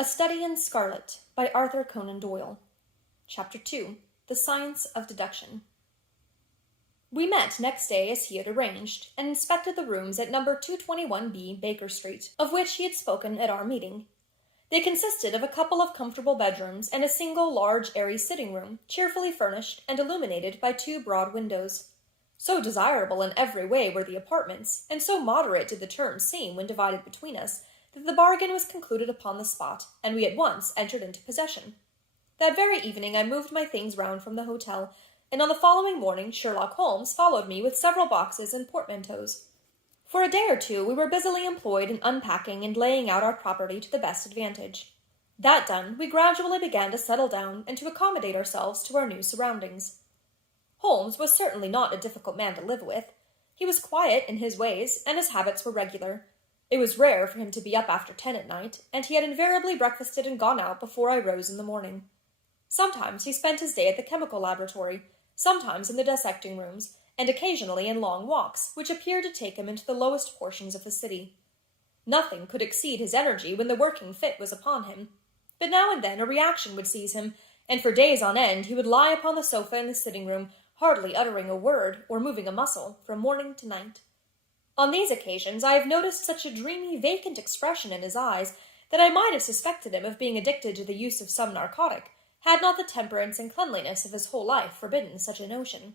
A Study in Scarlet by Arthur Conan Doyle. Chapter 2. The Science of Deduction. We met next day as he had arranged, and inspected the rooms at number 221B Baker Street, of which he had spoken at our meeting. They consisted of a couple of comfortable bedrooms and a single large airy sitting room, cheerfully furnished and illuminated by two broad windows. So desirable in every way were the apartments, and so moderate did the terms seem when divided between us, that the bargain was concluded upon the spot, and we at once entered into possession. That very evening I moved my things round from the hotel, and on the following morning Sherlock Holmes followed me with several boxes and portmanteaus. For a day or two we were busily employed in unpacking and laying out our property to the best advantage. That done, we gradually began to settle down and to accommodate ourselves to our new surroundings. Holmes was certainly not a difficult man to live with. He was quiet in his ways, and his habits were regular. It was rare for him to be up after 10 at night, and he had invariably breakfasted and gone out before I rose in the morning. Sometimes he spent his day at the chemical laboratory, sometimes in the dissecting rooms, and occasionally in long walks, which appeared to take him into the lowest portions of the city. Nothing could exceed his energy when the working fit was upon him, but now and then a reaction would seize him, and for days on end he would lie upon the sofa in the sitting-room, hardly uttering a word or moving a muscle from morning to night. On these occasions I have noticed such a dreamy, vacant expression in his eyes that I might have suspected him of being addicted to the use of some narcotic, had not the temperance and cleanliness of his whole life forbidden such a notion.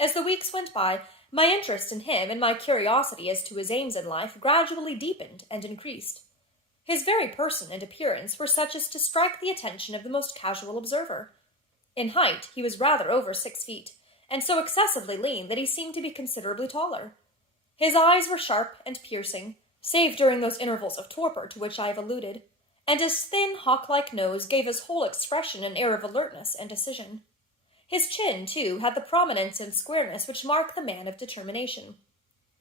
As the weeks went by, my interest in him and my curiosity as to his aims in life gradually deepened and increased. His very person and appearance were such as to strike the attention of the most casual observer. In height he was rather over 6 feet, and so excessively lean that he seemed to be considerably taller. His eyes were sharp and piercing, save during those intervals of torpor to which I have alluded, and his thin, hawk-like nose gave his whole expression an air of alertness and decision. His chin, too, had the prominence and squareness which mark the man of determination.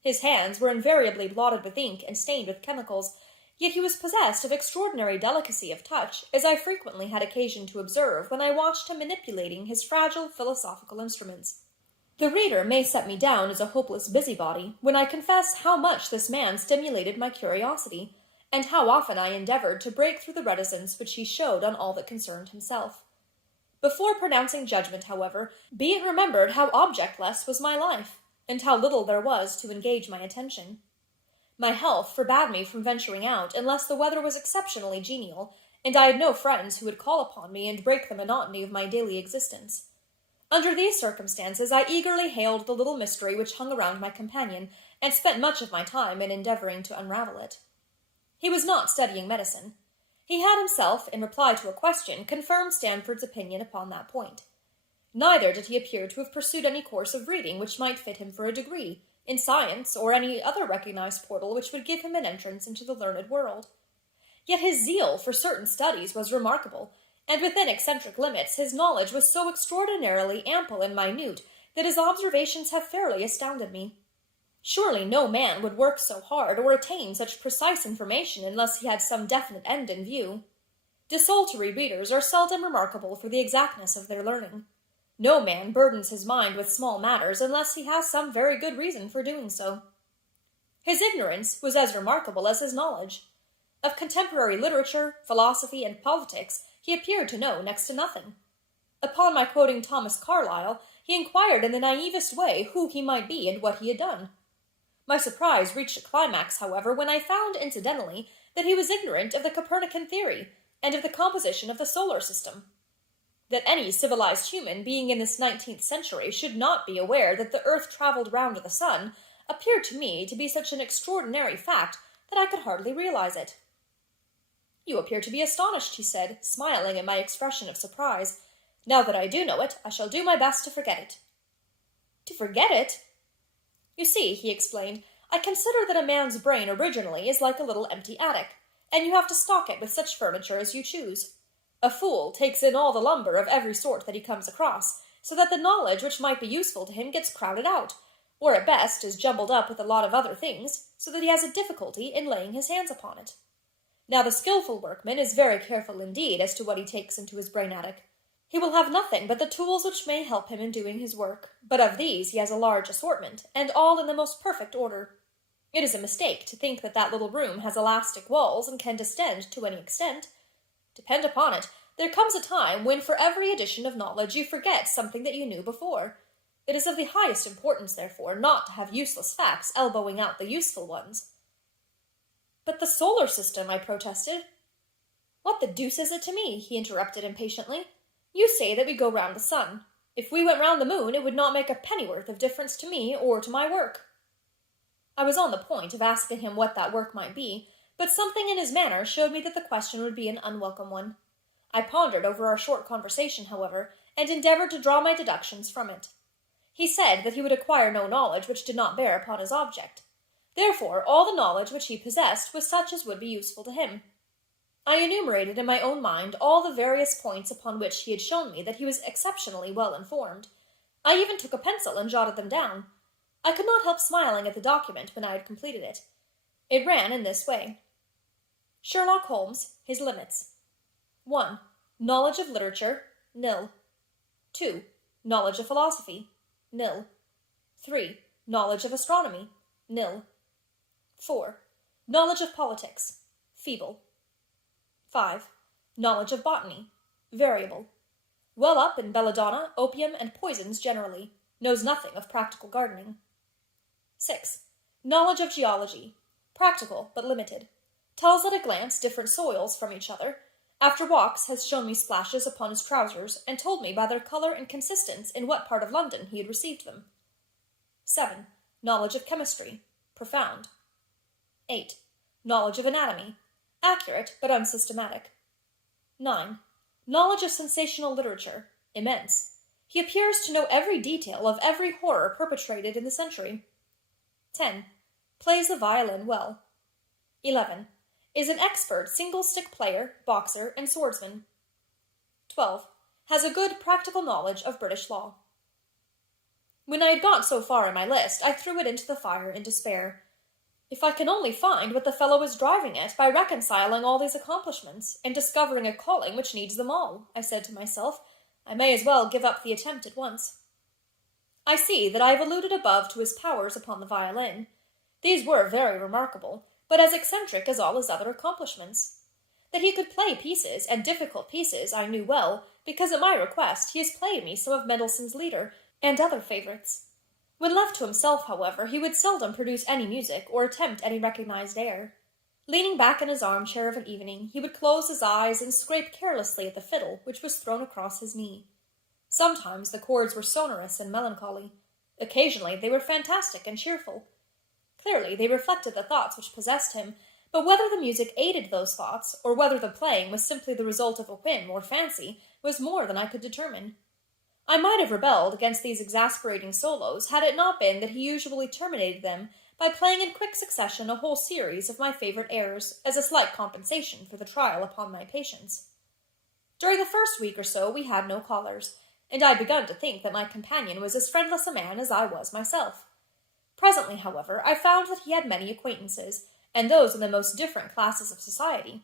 His hands were invariably blotted with ink and stained with chemicals, yet he was possessed of extraordinary delicacy of touch, as I frequently had occasion to observe when I watched him manipulating his fragile philosophical instruments. The reader may set me down as a hopeless busybody when I confess how much this man stimulated my curiosity, and how often I endeavored to break through the reticence which he showed on all that concerned himself. Before pronouncing judgment, however, be it remembered how objectless was my life, and how little there was to engage my attention. My health forbade me from venturing out unless the weather was exceptionally genial, and I had no friends who would call upon me and break the monotony of my daily existence. Under these circumstances, I eagerly hailed the little mystery which hung around my companion, and spent much of my time in endeavoring to unravel it. He was not studying medicine. He had himself, in reply to a question, confirmed Stanford's opinion upon that point. Neither did he appear to have pursued any course of reading which might fit him for a degree, in science, or any other recognized portal which would give him an entrance into the learned world. Yet his zeal for certain studies was remarkable, and within eccentric limits his knowledge was so extraordinarily ample and minute that his observations have fairly astounded me. Surely no man would work so hard or attain such precise information unless he had some definite end in view. Desultory readers are seldom remarkable for the exactness of their learning. No man burdens his mind with small matters unless he has some very good reason for doing so. His ignorance was as remarkable as his knowledge. Of contemporary literature, philosophy, and politics he appeared to know next to nothing. Upon my quoting Thomas Carlyle, he inquired in the naivest way who he might be and what he had done. My surprise reached a climax, however, when I found, incidentally, that he was ignorant of the Copernican theory, and of the composition of the solar system. That any civilized human being in this 19th century should not be aware that the earth traveled round the sun appeared to me to be such an extraordinary fact that I could hardly realize it. "You appear to be astonished," he said, smiling at my expression of surprise. "Now that I do know it, I shall do my best to forget it." "To forget it?" "You see," he explained, "I consider that a man's brain originally is like a little empty attic, and you have to stock it with such furniture as you choose. A fool takes in all the lumber of every sort that he comes across, so that the knowledge which might be useful to him gets crowded out, or at best is jumbled up with a lot of other things, so that he has a difficulty in laying his hands upon it. Now the skilful workman is very careful indeed as to what he takes into his brain attic. He will have nothing but the tools which may help him in doing his work, but of these he has a large assortment, and all in the most perfect order. It is a mistake to think that that little room has elastic walls and can distend to any extent. Depend upon it, there comes a time when for every addition of knowledge you forget something that you knew before. It is of the highest importance, therefore, not to have useless facts elbowing out the useful ones. But the solar system, I protested. What the deuce is it to me? He interrupted impatiently. You say that we go round the sun. If we went round the moon, it would not make a pennyworth of difference to me or to my work. I was on the point of asking him what that work might be, but something in his manner showed me that the question would be an unwelcome one. I pondered over our short conversation, however, and endeavored to draw my deductions from it. He said that he would acquire no knowledge which did not bear upon his object. Therefore, all the knowledge which he possessed was such as would be useful to him. I enumerated in my own mind all the various points upon which he had shown me that he was exceptionally well informed. I even took a pencil and jotted them down. I could not help smiling at the document when I had completed it. It ran in this way. Sherlock Holmes, his limits. 1. Knowledge of literature, nil. 2. Knowledge of philosophy, nil. 3. Knowledge of astronomy, nil. 4. Knowledge of politics, feeble. 5. Knowledge of botany, variable. Well up in belladonna, opium, and poisons generally. Knows nothing of practical gardening. 6. Knowledge of geology, practical but limited. Tells at a glance different soils from each other. After walks has shown me splashes upon his trousers, and told me by their colour and consistence in what part of London he had received them. 7. Knowledge of chemistry, profound. 8. Knowledge of anatomy, accurate but unsystematic. 9. Knowledge of sensational literature, immense. He appears to know every detail of every horror perpetrated in the century. 10. Plays the violin well. 11. Is an expert single-stick player, boxer, and swordsman. 12. Has a good practical knowledge of British law. When I had got so far in my list, I threw it into the fire in despair. If I can only find what the fellow was driving at by reconciling all these accomplishments, and discovering a calling which needs them all, I said to myself, I may as well give up the attempt at once. I see that I have alluded above to his powers upon the violin. These were very remarkable, but as eccentric as all his other accomplishments. That he could play pieces, and difficult pieces, I knew well, because at my request he has played me some of Mendelssohn's Lieder, and other favourites. When left to himself, however, he would seldom produce any music, or attempt any recognized air. Leaning back in his armchair of an evening, he would close his eyes and scrape carelessly at the fiddle which was thrown across his knee. Sometimes the chords were sonorous and melancholy. Occasionally they were fantastic and cheerful. Clearly they reflected the thoughts which possessed him, but whether the music aided those thoughts, or whether the playing was simply the result of a whim or fancy, was more than I could determine. I might have rebelled against these exasperating solos had it not been that he usually terminated them by playing in quick succession a whole series of my favourite airs, as a slight compensation for the trial upon my patience. During the first week or so we had no callers, and I had begun to think that my companion was as friendless a man as I was myself. Presently, however, I found that he had many acquaintances, and those in the most different classes of society.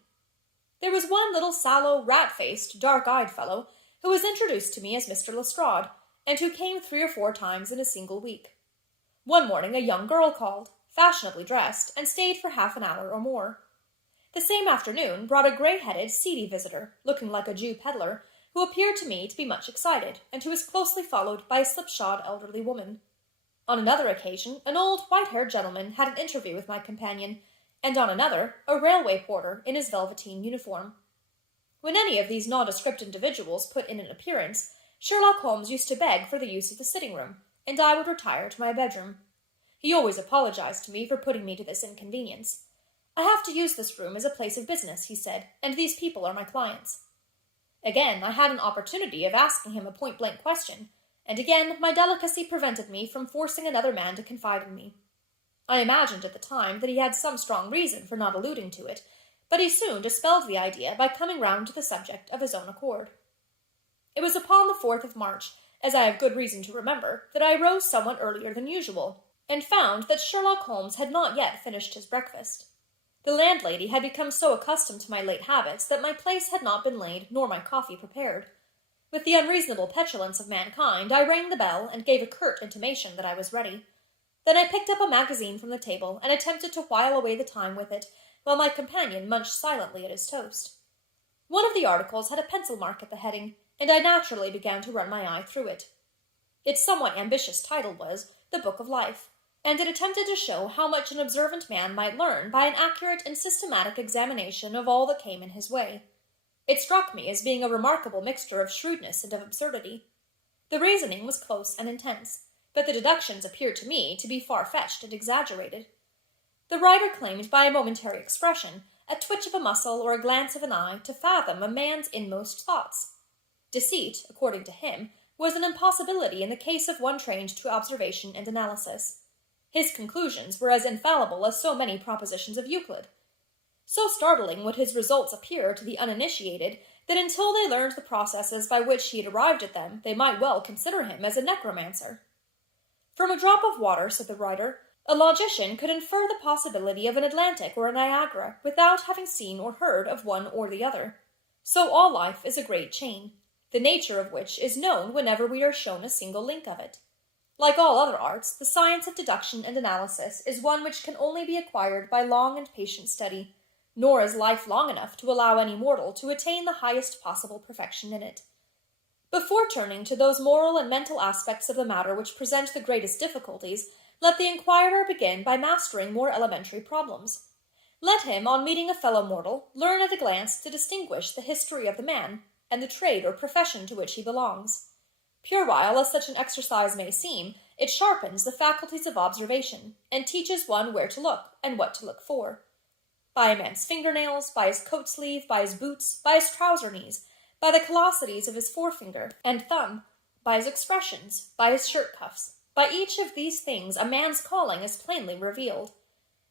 There was one little sallow, rat-faced, dark-eyed fellow who was introduced to me as Mr. Lestrade, and who came 3 or 4 times in a single week. One morning a young girl called, fashionably dressed, and stayed for half an hour or more. The same afternoon brought a grey-headed, seedy visitor, looking like a Jew peddler, who appeared to me to be much excited, and who was closely followed by a slipshod elderly woman. On another occasion, an old white-haired gentleman had an interview with my companion, and on another, a railway porter in his velveteen uniform. When any of these nondescript individuals put in an appearance, Sherlock Holmes used to beg for the use of the sitting-room, and I would retire to my bedroom. He always apologized to me for putting me to this inconvenience. I have to use this room as a place of business, he said, and these people are my clients. Again, I had an opportunity of asking him a point-blank question, and again my delicacy prevented me from forcing another man to confide in me. I imagined at the time that he had some strong reason for not alluding to it, but he soon dispelled the idea by coming round to the subject of his own accord. It was upon the 4th of March, as I have good reason to remember, that I rose somewhat earlier than usual, and found that Sherlock Holmes had not yet finished his breakfast. The landlady had become so accustomed to my late habits that my place had not been laid nor my coffee prepared. With the unreasonable petulance of mankind, I rang the bell and gave a curt intimation that I was ready. Then I picked up a magazine from the table and attempted to while away the time with it, while my companion munched silently at his toast. One of the articles had a pencil mark at the heading, and I naturally began to run my eye through it. Its somewhat ambitious title was The Book of Life, and it attempted to show how much an observant man might learn by an accurate and systematic examination of all that came in his way. It struck me as being a remarkable mixture of shrewdness and of absurdity. The reasoning was close and intense, but the deductions appeared to me to be far-fetched and exaggerated. The writer claimed by a momentary expression, a twitch of a muscle or a glance of an eye, to fathom a man's inmost thoughts. Deceit, according to him, was an impossibility in the case of one trained to observation and analysis. His conclusions were as infallible as so many propositions of Euclid. So startling would his results appear to the uninitiated that until they learned the processes by which he had arrived at them, they might well consider him as a necromancer. From a drop of water, said the writer, a logician could infer the possibility of an Atlantic or a Niagara without having seen or heard of one or the other. So all life is a great chain, the nature of which is known whenever we are shown a single link of it. Like all other arts, the science of deduction and analysis is one which can only be acquired by long and patient study, nor is life long enough to allow any mortal to attain the highest possible perfection in it. Before turning to those moral and mental aspects of the matter which present the greatest difficulties, let the inquirer begin by mastering more elementary problems. Let him, on meeting a fellow mortal, learn at a glance to distinguish the history of the man, and the trade or profession to which he belongs. Puerile as such an exercise may seem, it sharpens the faculties of observation, and teaches one where to look, and what to look for. By a man's fingernails, by his coat sleeve, by his boots, by his trouser knees, by the callosities of his forefinger and thumb, by his expressions, by his shirt cuffs, by each of these things a man's calling is plainly revealed.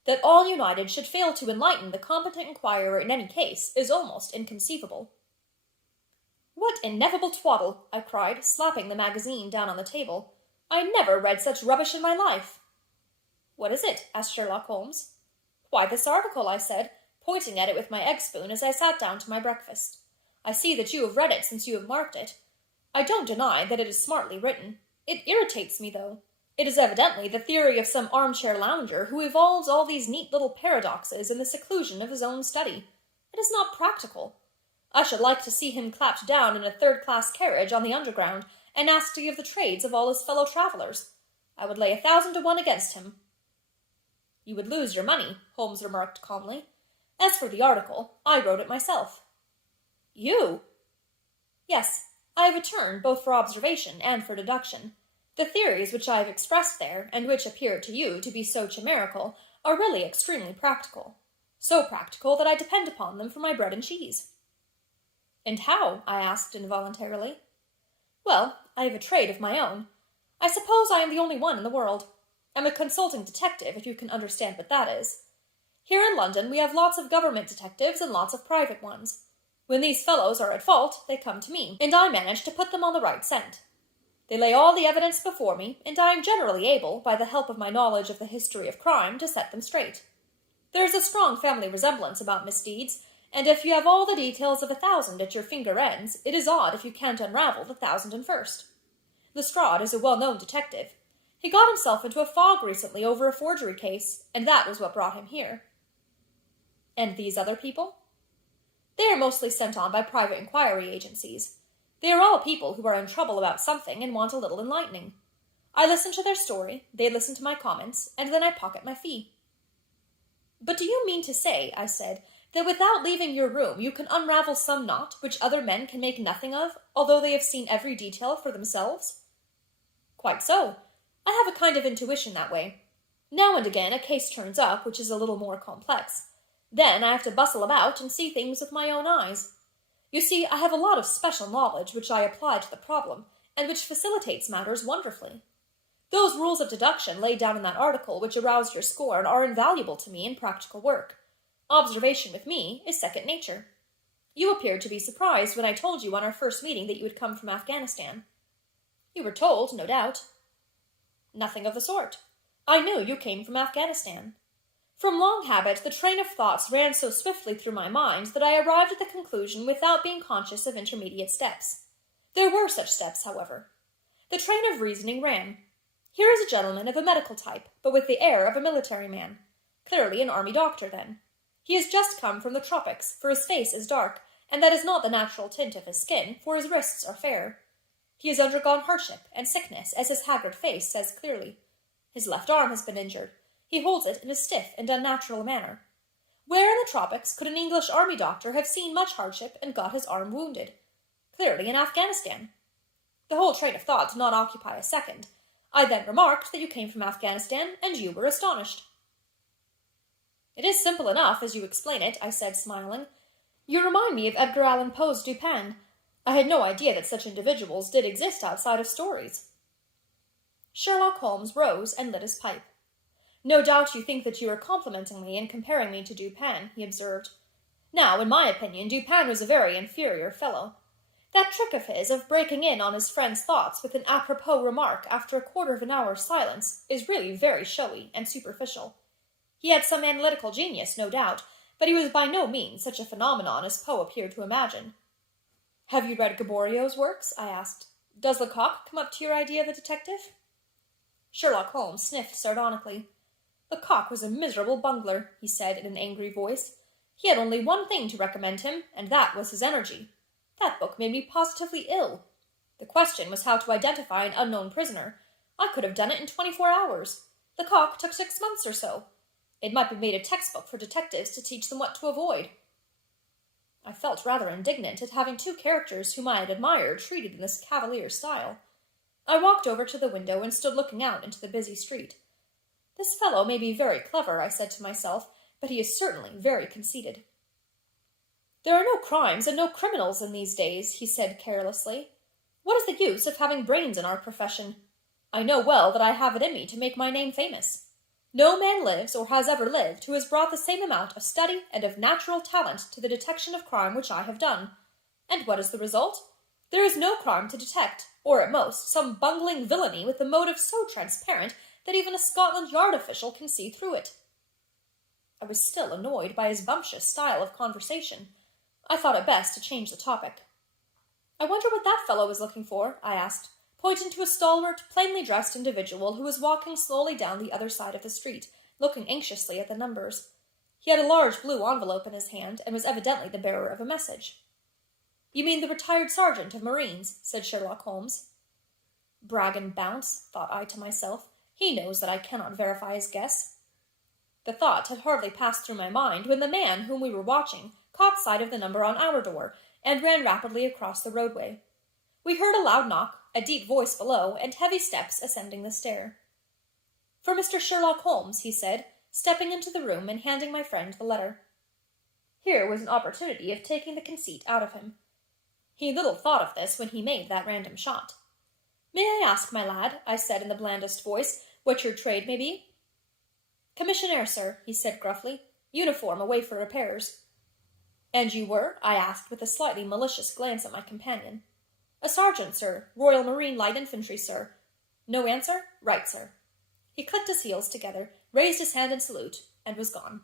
That all united should fail to enlighten the competent inquirer in any case is almost inconceivable. "What ineffable twaddle!" I cried, slapping the magazine down on the table. "I never read such rubbish in my life." "What is it?" asked Sherlock Holmes. "Why, this article," I said, pointing at it with my egg spoon as I sat down to my breakfast. "I see that you have read it since you have marked it. I don't deny that it is smartly written. It irritates me, though. It is evidently the theory of some armchair lounger who evolves all these neat little paradoxes in the seclusion of his own study. It is not practical. I should like to see him clapped down in a third-class carriage on the Underground and asked to give the trades of all his fellow travellers. I would lay 1,000 to 1 against him." "You would lose your money," Holmes remarked calmly. "As for the article, I wrote it myself." "You?" "Yes, I have a turn both for observation and for deduction. The theories which I have expressed there, and which appear to you to be so chimerical, are really extremely practical. So practical that I depend upon them for my bread and cheese." "And how?" I asked involuntarily. "Well, I have a trade of my own. I suppose I am the only one in the world. I'm a consulting detective, if you can understand what that is. Here in London we have lots of government detectives and lots of private ones. When these fellows are at fault, they come to me, and I manage to put them on the right scent. They lay all the evidence before me, and I am generally able, by the help of my knowledge of the history of crime, to set them straight. There is a strong family resemblance about misdeeds, and if you have all the details of 1,000 at your finger ends, it is odd if you can't unravel the 1,001st. Lestrade is a well-known detective. He got himself into a fog recently over a forgery case, and that was what brought him here." "And these other people?" "They are mostly sent on by private inquiry agencies. They are all people who are in trouble about something and want a little enlightening. I listen to their story, they listen to my comments, and then I pocket my fee." "But do you mean to say," I said, "that without leaving your room you can unravel some knot which other men can make nothing of, although they have seen every detail for themselves?" "Quite so. I have a kind of intuition that way. Now and again a case turns up which is a little more complex. Then I have to bustle about and see things with my own eyes. You see, I have a lot of special knowledge which I apply to the problem, and which facilitates matters wonderfully. Those rules of deduction laid down in that article which aroused your scorn are invaluable to me in practical work. Observation with me is second nature. You appeared to be surprised when I told you on our first meeting that you had come from Afghanistan. You were told, no doubt. Nothing of the sort. I knew you came from Afghanistan. From long habit, the train of thoughts ran so swiftly through my mind that I arrived at the conclusion without being conscious of intermediate steps. There were such steps, however. The train of reasoning ran. Here is a gentleman of a medical type, but with the air of a military man. Clearly an army doctor, then. He has just come from the tropics, for his face is dark, and that is not the natural tint of his skin, for his wrists are fair. He has undergone hardship and sickness, as his haggard face says clearly. His left arm has been injured. He holds it in a stiff and unnatural manner. Where in the tropics could an English army doctor have seen much hardship and got his arm wounded? Clearly in Afghanistan. The whole train of thought did not occupy a second. I then remarked that you came from Afghanistan, and you were astonished. It is simple enough, as you explain it, I said, smiling. You remind me of Edgar Allan Poe's Dupin. I had no idea that such individuals did exist outside of stories. Sherlock Holmes rose and lit his pipe. No doubt you think that you are complimenting me in comparing me to Dupin, he observed. Now, in my opinion, Dupin was a very inferior fellow. That trick of his of breaking in on his friend's thoughts with an apropos remark after a quarter of an hour's silence is really very showy and superficial. He had some analytical genius, no doubt, but he was by no means such a phenomenon as Poe appeared to imagine. Have you read Gaboriau's works? I asked. Does Lecoq come up to your idea of a detective? Sherlock Holmes sniffed sardonically. Lecoq was a miserable bungler, he said in an angry voice. He had only one thing to recommend him, and that was his energy. That book made me positively ill. The question was how to identify an unknown prisoner. I could have done it in 24 hours. Lecoq took 6 months or so. It might be made a textbook for detectives to teach them what to avoid. I felt rather indignant at having two characters whom I had admired treated in this cavalier style. I walked over to the window and stood looking out into the busy street. This fellow may be very clever, I said to myself, but he is certainly very conceited. There are no crimes and no criminals in these days, he said carelessly. What is the use of having brains in our profession? I know well that I have it in me to make my name famous. No man lives or has ever lived who has brought the same amount of study and of natural talent to the detection of crime which I have done. And what is the result? There is no crime to detect, or at most some bungling villainy with a motive so transparent that even a Scotland Yard official can see through it. I was still annoyed by his bumptious style of conversation. I thought it best to change the topic. I wonder what that fellow is looking for, I asked, pointing to a stalwart, plainly dressed individual who was walking slowly down the other side of the street, looking anxiously at the numbers. He had a large blue envelope in his hand and was evidently the bearer of a message. You mean the retired sergeant of Marines, said Sherlock Holmes. Brag and bounce, thought I to myself. He knows that I cannot verify his guess. The thought had hardly passed through my mind when the man whom we were watching caught sight of the number on our door and ran rapidly across the roadway. We heard a loud knock, a deep voice below, and heavy steps ascending the stair. For Mr. Sherlock Holmes, he said, stepping into the room and handing my friend the letter. Here was an opportunity of taking the conceit out of him. He little thought of this when he made that random shot. May I ask, my lad, I said in the blandest voice, what your trade may be? Commissionaire, sir, he said gruffly. Uniform away for repairs. And you were? I asked with a slightly malicious glance at my companion. A sergeant, sir. Royal Marine Light Infantry, sir. No answer? Right, sir. He clicked his heels together, raised his hand in salute, and was gone.